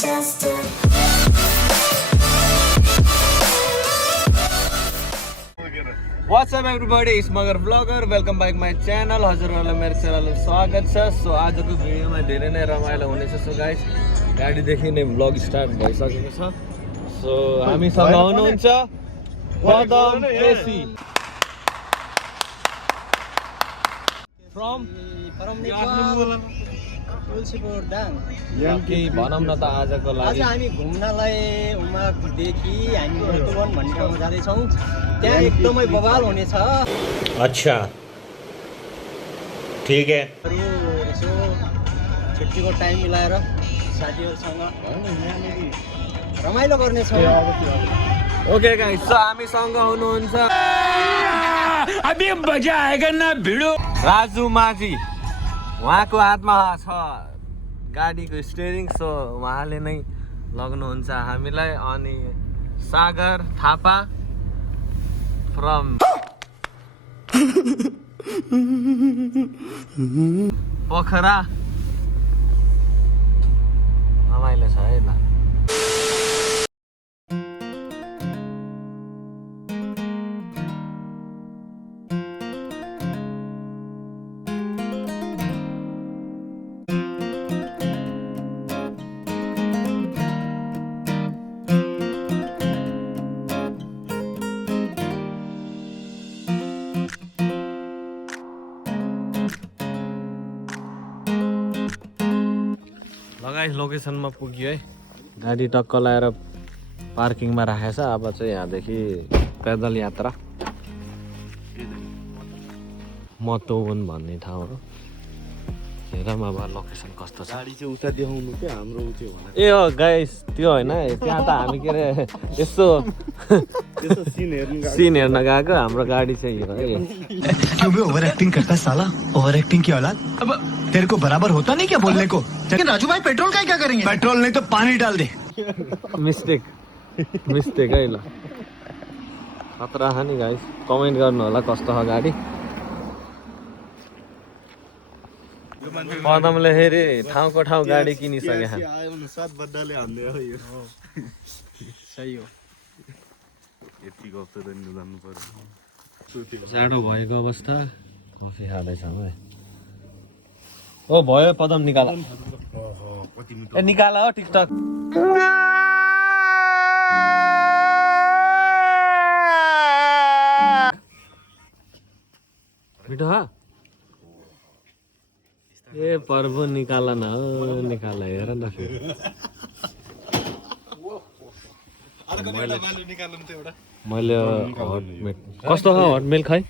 What's up everybody, it's Magar Vlogger. Welcome back my channel. हजुरहरुलाई मेरो च्यानलमा स्वागत छ. सो आजको भिडियोमा धेरै नै रमाइलो हुनेछ. सो गाइस, गाडी देखि नै भ्लग स्टार्ट भइसकेको छ. सो हामीसँग हुनुहुन्छ पदम एसी from तुलसीपुर दाङ. के भनौँ न त आजको लागि आज हामी घुम्नलाई उमादेखि हामी रतुवन भन्ने ठाउँमा जाँदैछौँ. त्यहाँ एकदमै बवाल हुनेछ. अच्छा ठीक है. यसो छुट्टीको टाइम मिलाएर साथीहरूसँग रमाइलो गर्नेछौँ. ओके गाइस, सो हामीसँग हुनुहुन्छ अभी मजा आएगा ना भिडो. राजु माझी. उहाँको हातमा छ गाडीको स्टियरिङ. सो उहाँले नै लग्नुहुन्छ हामीलाई. अनि सागर थापा फ्रम पोखरा. रमाइलो छ है ल. लगाइ लोकेसनमा पुग्यो है. गाडी टक्क लाएर पार्किङमा राखेछ. अब चाहिँ यहाँदेखि पैदल यात्रा मतोवन भन्ने ठाउँ हो. हेरौँ अब लोकेसन कस्तो छ. गाडी चाहिँ उता देखाउनु के हाम्रो उ चाहिँ होला. ए हो गाइस, त्यो होइन त्यहाँ त हामी के अरे यसो त्यसो सिन हेर्न गएको. हाम्रो गाडी चाहिँ यो है. क्यों भी ओवर एक्टिंग करता है साला. ओवर एक्टिंग की औलाद. अब तेरे को बराबर होता नहीं क्या बोलने को. लेकिन राजू भाई पेट्रोल का क्या करेंगे. पेट्रोल नहीं तो पानी डाल दे. मिस्टेक है ल. खतरा छ नि गाइस. कमेन्ट गर्नु होला कस्तो छ गाडी. पदमले फेरि ठाउँको ठाउँ गाडी किनिसके. सात बड्डाले हान्दै हो यो. सही हो. यतिको हप्ता त जानु पर्यो. जाडो भएको अवस्था. कफी खाँदैछौँ है. ओ भयो पदम निकाल. ए निकाल हो टिकटक. मिठो हा. ए प्रभु निकाल न हो. निकाल हेर न फेरि. मैले हटमेल कस्तो छ. हटमेल खाइ.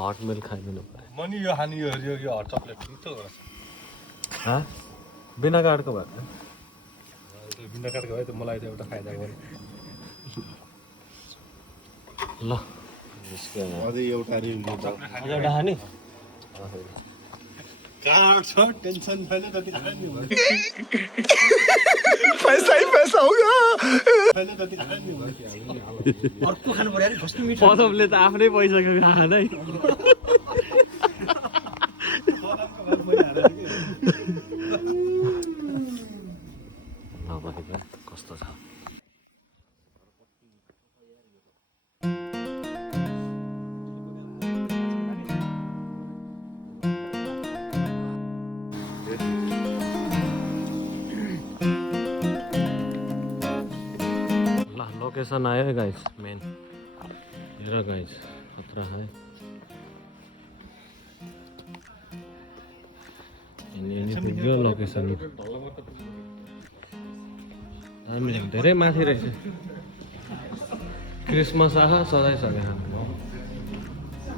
हटमेल खाइदिनु पर्यो. मनी यो हानि यो हट चकलेट मिठो हो. बिना काठको भयो. बिना काटको भए त मलाई त एउटा फाइदा भयो. ल अझै एउटा रिभ्यू छ. एउटा खाने. काट छ टेन्सन छैन जति खाने हो. पैसा ही पैसा होगा. छैन जति खाने हो. अर्को खानु पर्यो नि. कस्तो मिठो. पदमले त आफ्नै पैसाको खाँदै. कस्तो छ. ल लोकेसन आयो है गाइस. मेन हेर गाइस खतरा है. यही पुग्यो लोकेसन. हामी धेरै माथि रहेछ. क्रिसमस आह सजाइसके.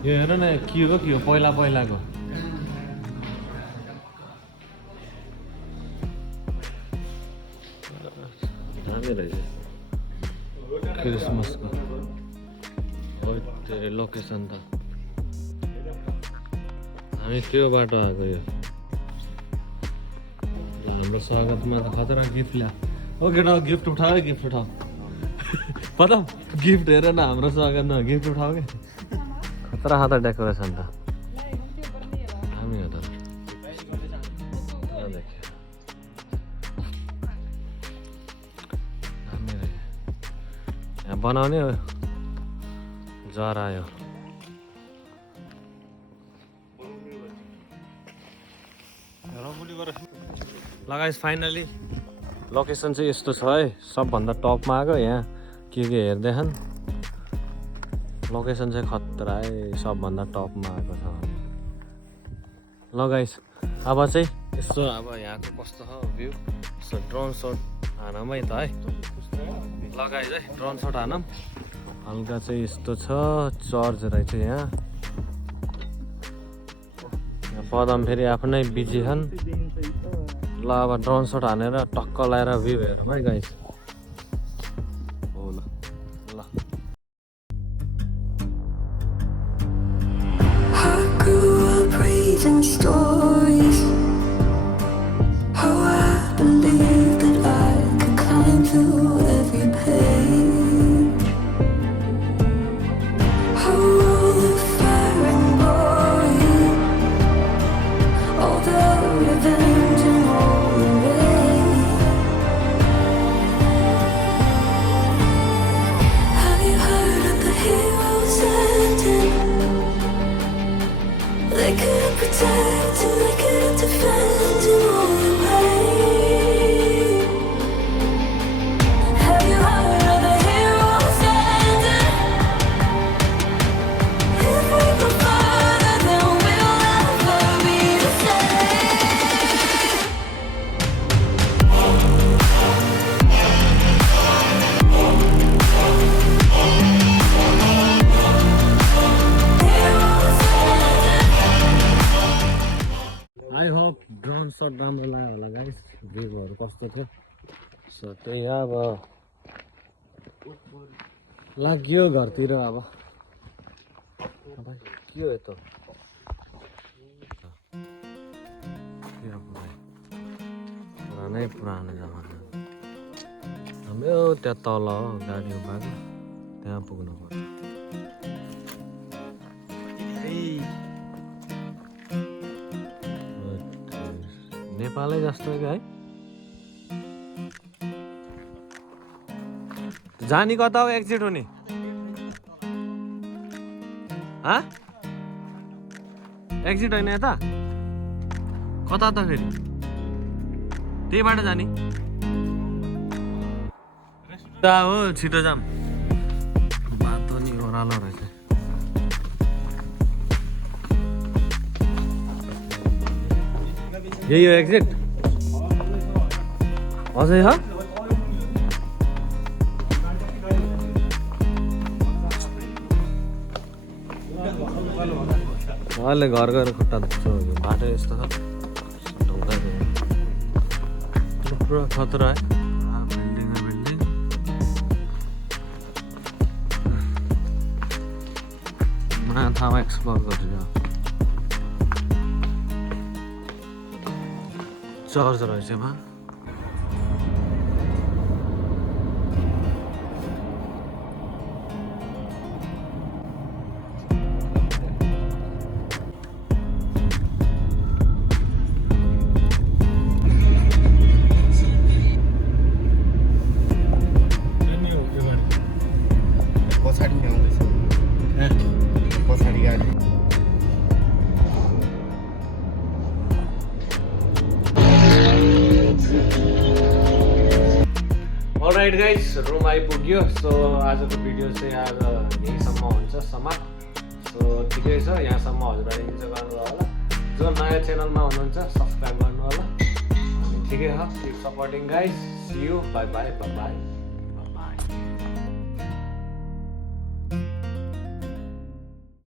यो हेर न के हो पहिलाको. दामी रहेछ क्रिसमसको. लोकेसन त हामी त्यो बाटो आएको. यो हाम्रो स्वागतमा त खतरा गिफ्ट ल्या. ओके न गिफ्ट उठाऊ. गिफ्ट उठाऊ. पदम गिफ्ट हेर न हाम्रो स्वागतमा गिफ्ट उठाऊ. क्या खतरा डेकोरेसन त. हामी हो त देखिए दामी रहेछ यहाँ बनाउने हो जरा यो लगाइस फाइनली लोकेसन चाहिँ यस्तो छ है सबभन्दा टपमा आएको यहाँ के हेर्दैछन् लोकेसन चाहिँ खतरा है सबभन्दा टपमा आएको छ ल गाइस अब चाहिँ यसो अब यहाँको कस्तो छ भ्यू यसो ड्रोन सट हानौँ है त है ल गाइस है ड्रोन सट हानौँ हल्का चाहिँ यस्तो छ चर्च रहेछ यहाँ पदम फेरि आफ्नै बिजी छन् ल अब ड्रोन सट हानेर टक्क लगाएर भ्यू हेरौँ है गाइस हो ल ल I grew up reading stories. How I believed that I could climb through every page. How all the fire and glory, all the revenge and all the rage. Have you heard of the heroes ending? They could protect and they could defend in all the ways. Have you heard of the heroes standing? If we go further, then we'll never be the same. I hope drone shot राम्रो लाग्यो होला guys भ्यूहरू कस्तो थियो so त्यही अब लाग्यो घरतिर अब के हो यस्तो पुरानै पुरानो जमाना हाम्रो त्यहाँ तल हो गाडी उभाएको त्यहाँ पुग्नु पर्छ नेपालै जस्तो कि है जानी कता हो एक्जिट हुने एक्जिट होइन यता कता त फेरि त्यही बाटो जाने हो छिटो जाम बाटो नि ओह्रालो रहेछ यही हो एक्जिट अझै ह अहिले घर गएर खुट्टा दुख्छ बाटो यस्तो छ पुरा खतरा है बिल्डिङ बिल्डिङ माथामा एक्सप्लोर गर्छु चर्च रहेछ मा अलराइट गाइस रुम आइपुग्यो सो आजको भिडियो चाहिँ आज यहीँसम्म हुन्छ समाप्त सो ठिकै छ यहाँसम्म हजुरहरूले इन्जोय गर्नुभयो होला जो नयाँ च्यानलमा हुनुहुन्छ सब्सक्राइब गर्नु होला अनि ठिकै छ keep supporting guys see you bye bye bye by